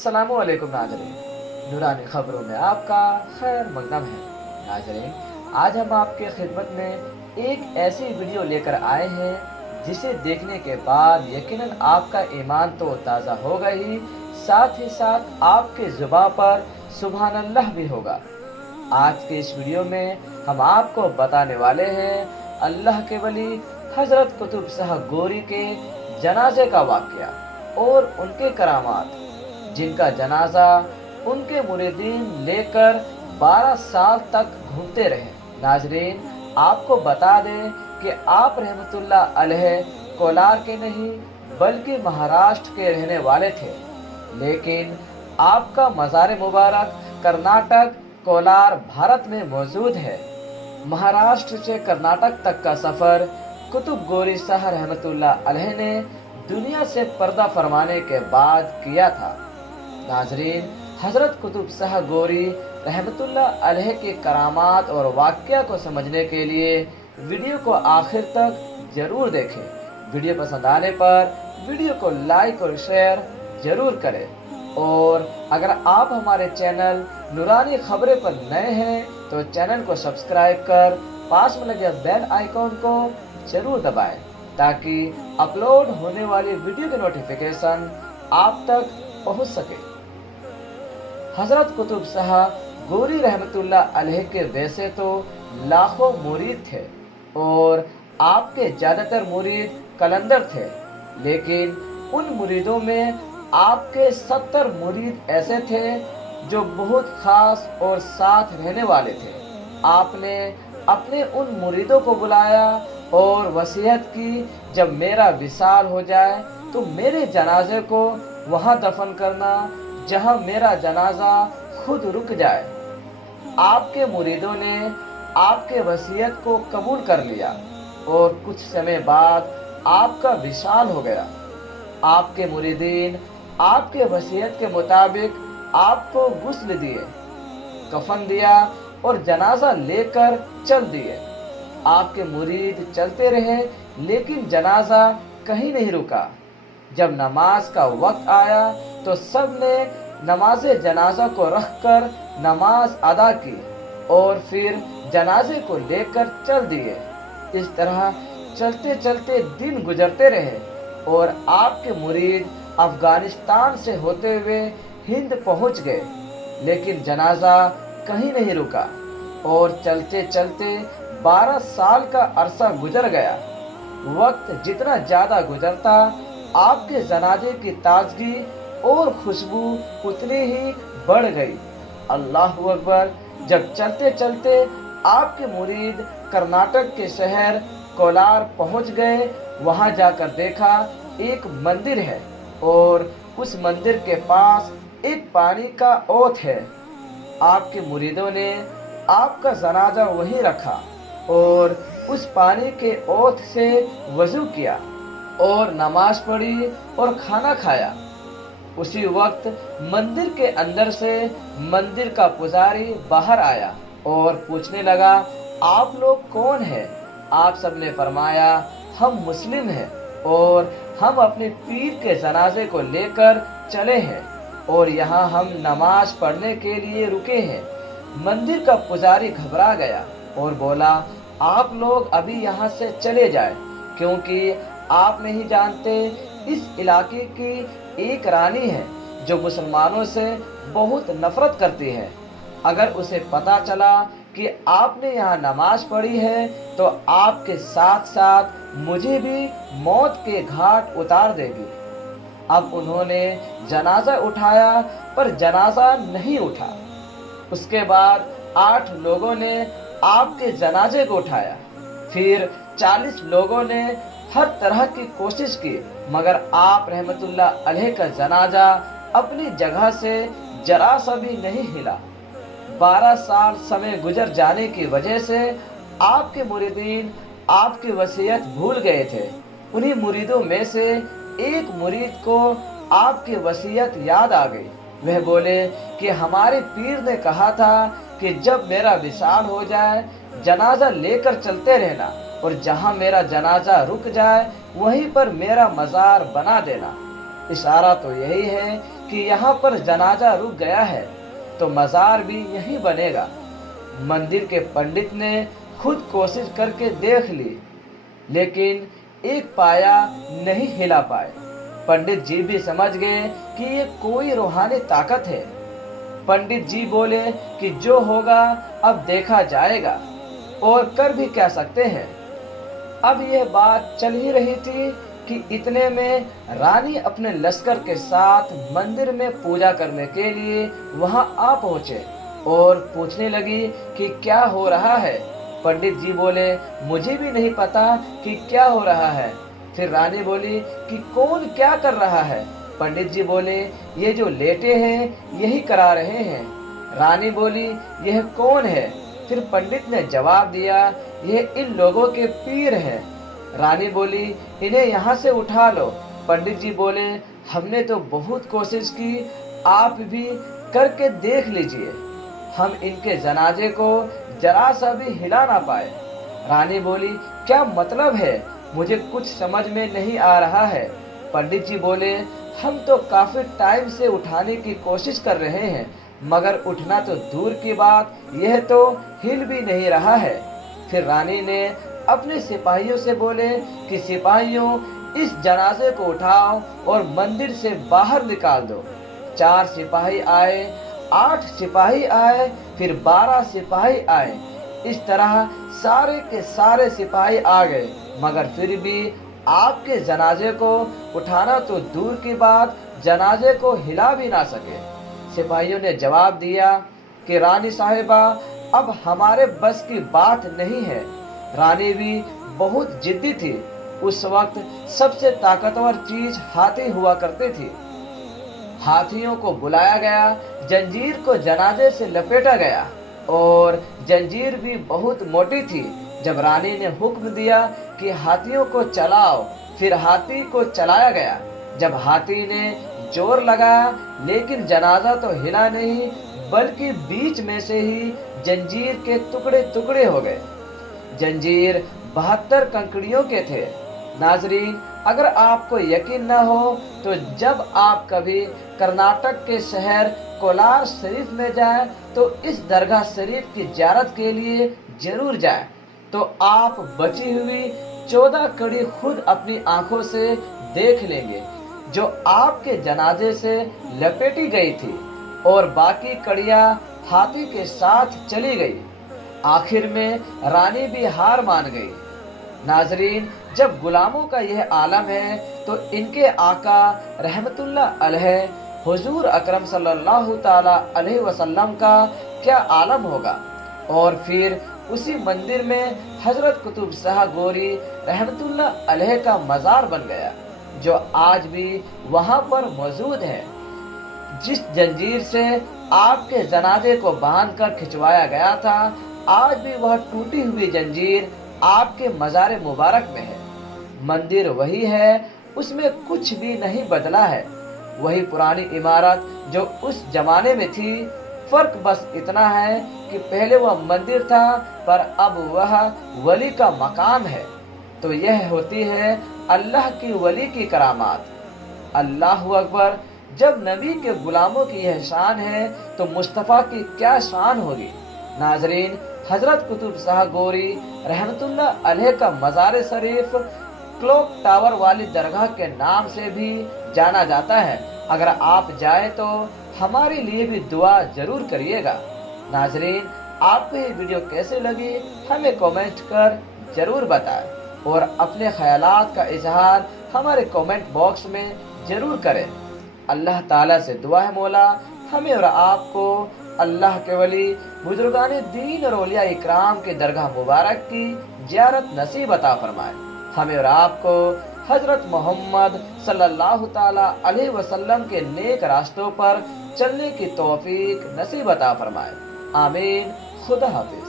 अस्सलामु अलैकुम नाज़रीन, नूरानी खबरों में आपका खैर मकदम है। नाज़रीन, आज हम आपके खिदमत में एक ऐसी वीडियो लेकर आए हैं जिसे देखने के बाद यकीनन आपका ईमान तो ताज़ा होगा ही, साथ ही साथ आपके ज़ुबान पर सुभान अल्लाह भी होगा। आज के इस वीडियो में हम आपको बताने वाले हैं अल्लाह के वली हज़रत कुतुब शाह गोरी के जनाजे का वाक़या और उनके करामात, जिनका जनाजा उनके मुरीदीन लेकर 12 साल तक घूमते रहे। नाजरीन, आपको बता दें कि आप रहमतुल्लाह अलैह कोलार के नहीं बल्कि महाराष्ट्र के रहने वाले थे, लेकिन आपका मज़ार मुबारक कर्नाटक कोलार भारत में मौजूद है। महाराष्ट्र से कर्नाटक तक का सफ़र कुतुब गोरी शाह रहमतुल्लाह अलैह ने दुनिया से पर्दा फरमाने के बाद किया था। नाजरीन, हज़रत कुतुब शाह गोरी रहमतुल्लाह अलैह के करामात और वाक़या को समझने के लिए वीडियो को आखिर तक ज़रूर देखें। वीडियो पसंद आने पर वीडियो को लाइक और शेयर ज़रूर करें, और अगर आप हमारे चैनल नूरानी खबरें पर नए हैं तो चैनल को सब्सक्राइब कर पास में लगे बेल आइकॉन को ज़रूर दबाएं, ताकि अपलोड होने वाली वीडियो की नोटिफिकेशन आप तक पहुंच सके। हज़रत कुतुब शाह गोरी रहमतुल्लाह अलैह के वैसे तो लाखों मुरीद थे और आपके ज़्यादातर मुरीद कलंदर थे, लेकिन उन मुरीदों में आपके 70 मुरीद ऐसे थे जो बहुत ख़ास और साथ रहने वाले थे। आपने अपने उन मुरीदों को बुलाया और वसीयत की, जब मेरा विसाल हो जाए तो मेरे जनाजे को वहाँ दफन करना जहाँ मेरा जनाजा खुद रुक जाए। आपके मुरीदों ने आपके वसीयत को कबूल कर लिया और कुछ समय बाद आपका विसाल हो गया। आपके मुरीदीन आपके वसीयत के मुताबिक आपको गुस्ल दिए, कफन दिया और जनाजा लेकर चल दिए। आपके मुरीद चलते रहे, लेकिन जनाजा कहीं नहीं रुका। जब नमाज का वक्त आया तो सब ने नमाज जनाजा को रखकर नमाज अदा की और फिर जनाजे को लेकर चल दिए। इस तरह चलते चलते दिन गुजरते रहे और आपके मुरीद अफगानिस्तान से होते हुए हिंद पहुंच गए, लेकिन जनाजा कहीं नहीं रुका और चलते चलते 12 साल का अरसा गुजर गया। वक्त जितना ज़्यादा गुजरता, आपके जनाजे की ताजगी और खुशबू उतनी ही बढ़ गई। अल्लाह अकबर। जब चलते चलते आपके मुरीद कर्नाटक के शहर कोलार पहुंच गए, वहां जाकर देखा एक मंदिर है और उस मंदिर के पास एक पानी का ओत है। आपके मुरीदों ने आपका जनाजा वहीं रखा और उस पानी के ओत से वजू किया और नमाज पढ़ी और खाना खाया। उसी वक्त मंदिर के अंदर से मंदिर का पुजारी बाहर आया और पूछने लगा, आप लोग कौन हैं? आप सबने फरमाया, हम मुस्लिम हैं और हम अपने पीर के जनाजे को लेकर चले हैं और यहाँ हम नमाज पढ़ने के लिए रुके हैं। मंदिर का पुजारी घबरा गया और बोला, आप लोग अभी यहाँ से चले जाएं, क्योंकि आप नहीं जानते इस इलाके की एक रानी है जो मुसलमानों से बहुत नफरत करती है। अगर उसे पता चला कि आपने यहाँ नमाज पढ़ी है तो आपके साथ साथ मुझे भी मौत के घाट उतार देगी। अब उन्होंने जनाजा उठाया पर जनाजा नहीं उठा। उसके बाद 8 लोगों ने आपके जनाजे को उठाया, फिर 40 लोगों ने हर तरह की कोशिश की, मगर आप रहमतुल्लाह अलैह का जनाजा अपनी जगह से जरा सा भी नहीं हिला। 12 साल समय गुजर जाने की वजह से आपके मुरीदीन आपकी वसीयत भूल गए थे। उन्हीं मुरीदों में से एक मुरीद को आपकी वसीयत याद आ गई। वह बोले कि हमारे पीर ने कहा था कि जब मेरा विसाल हो जाए जनाजा लेकर चलते रहना और जहाँ मेरा जनाजा रुक जाए वहीं पर मेरा मज़ार बना देना। इशारा तो यही है कि यहाँ पर जनाजा रुक गया है तो मज़ार भी यहीं बनेगा। मंदिर के पंडित ने खुद कोशिश करके देख ली, लेकिन एक पाया नहीं हिला पाए। पंडित जी भी समझ गए कि ये कोई रूहानी ताकत है। पंडित जी बोले कि जो होगा अब देखा जाएगा, और कर भी क्या सकते हैं। अब यह बात चल ही रही थी कि इतने में रानी अपने लश्कर के साथ मंदिर में पूजा करने के लिए वहां आ पहुंचे और पूछने लगी कि क्या हो रहा है। पंडित जी बोले मुझे भी नहीं पता कि क्या हो रहा है। फिर रानी बोली कि कौन क्या कर रहा है। पंडित जी बोले ये जो लेटे हैं यही करा रहे हैं। रानी बोली यह कौन है। फिर पंडित ने जवाब दिया यह इन लोगों के पीर हैं। रानी बोली इन्हें यहाँ से उठा लो। पंडित जी बोले हमने तो बहुत कोशिश की, आप भी करके देख लीजिए, हम इनके जनाजे को जरा सा भी हिला ना पाए। रानी बोली क्या मतलब है, मुझे कुछ समझ में नहीं आ रहा है। पंडित जी बोले हम तो काफी टाइम से उठाने की कोशिश कर रहे हैं, मगर उठना तो दूर की बात, यह तो हिल भी नहीं रहा है। फिर रानी ने अपने सिपाहियों से बोले कि सिपाहियों इस जनाजे को उठाओ और मंदिर से बाहर निकाल दो। 4 सिपाही आए, 8 सिपाही आए, फिर 12 सिपाही आए। इस तरह सारे के सारे सिपाही आ गए, मगर फिर भी आपके जनाजे को उठाना तो दूर की बात, जनाजे को हिला भी ना सके। सिपाहियों ने जवाब दिया कि रानी साहिबा अब हमारे बस की बात नहीं है। रानी भी बहुत जिद्दी थी। उस वक्त सबसे ताकतवर चीज हाथी हुआ करते थे। हाथियों को बुलाया गया, जंजीर को जनाजे से लपेटा गया, और जंजीर भी बहुत मोटी थी। जब रानी ने हुक्म दिया कि हाथियों को चलाओ, फिर हाथी को चलाया गया। जब हाथी ने जोर लगाया, लेकिन जनाजा तो हिला नहीं, बल्कि बीच में से ही जंजीर के टुकड़े टुकड़े हो गए। जंजीर 72 कंकड़ियों के थे। नाजरीन, अगर आपको यकीन न हो तो जब आप कभी कर्नाटक के शहर कोलार शरीफ में जाएं तो इस दरगाह शरीफ की ज़ियारत के लिए जरूर जाएं, तो आप बची हुई 14 कड़ी खुद अपनी आंखों से देख लेंगे, जो आपके जनाजे से लपेटी गई थी, और बाकी कड़ियां हाथी के साथ चली गई। आखिर में रानी भी हार मान गई। नाजरीन, जब गुलामों का यह आलम है तो इनके आका रहमतुल्लाह अलैह हुजूर अकरम सल्लल्लाहु ताला अलैहि वसल्लम का क्या आलम होगा। और फिर उसी मंदिर में हजरत कुतुब शाह गोरी रहमतुल्लाह अलैह का मज़ार बन गया, जो आज भी वहां पर मौजूद है। जिस जंजीर से आपके जनाजे को बांध कर खिंचवाया गया था, आज भी वह टूटी हुई जंजीर आपके मज़ार मुबारक में है। मंदिर वही है, उसमें कुछ भी नहीं बदला है। वही पुरानी इमारत जो उस जमाने में थी, फर्क बस इतना है कि पहले वह मंदिर था, पर अब वह वली का मकाम है। तो यह होती है अल्लाह की वली की करामात। अल्लाहु अकबर। जब नबी के गुलामों की यह शान है तो मुस्तफ़ा की क्या शान होगी। नाजरीन, हजरत कुतुब शाह गोरी रहमतुल्लाह अलैह का मज़ार शरीफ क्लॉक टावर वाली दरगाह के नाम से भी जाना जाता है। अगर आप जाए तो हमारे लिए भी दुआ जरूर करिएगा। नाजरीन, आपको ये वीडियो कैसे लगी हमें कमेंट कर जरूर बताएं, और अपने ख्यालात का इजहार हमारे कमेंट बॉक्स में जरूर करें। अल्लाह ताला से दुआ है मौला हमें और आपको अल्लाह के वली बुजुर्गान दीन और औलिया इकराम के दरगाह मुबारक की ज़ियारत नसीब अता फरमाए। हमें और आपको हजरत मोहम्मद सल्लल्लाहु ताला अलैहि वसल्लम के नेक रास्तों पर चलने की तौफीक नसीब अता फरमाए। आमीन। खुदा हाफिज।